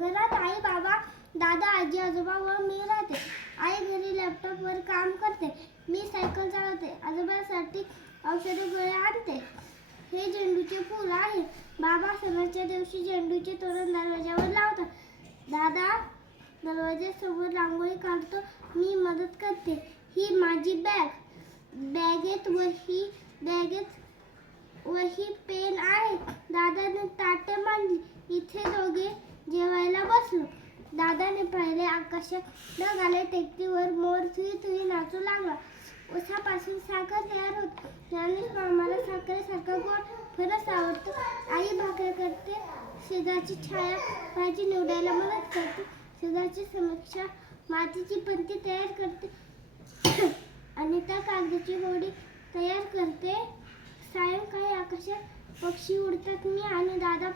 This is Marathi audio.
घरात आई, बाबा, दादा, आजी, आजोबा व मी राहते. आई घरी लॅपटॉपवर काम करते. मी सायकल चालवते. आजोबांसाठी औषधे गोळ्या आणते. हे झेंडूचे फूल आहे. बाबा सणाच्या दिवशी झेंडूचे तोरण दरवाजावर लावतात. दादा दरवाजासमोर रांगोळी काढतो. मी मदत करते. ही माझी बॅग. बॅगेत वही पेन आहे. दादाने ताटे मांडली. इथे दोघे जेवायला बसलो. दादाने पाहिले आकाशात ढग आले. टेकडीवर मोर थुई थुई नाचू लागला. उसापासून साखर तयार होते. ज्ञानेश मामाला साखरेसारखा गोड फणस आवडतो. आई भाकरी करते. शेजारची छाया भाजी निवडायला मदत करते. शेजारची समीक्षा मातीची पंती तयार करते. अनिता कागदाची होडी तयार करते. सायंकाळी आकाशात पक्षी उडतात. मी आणि दादा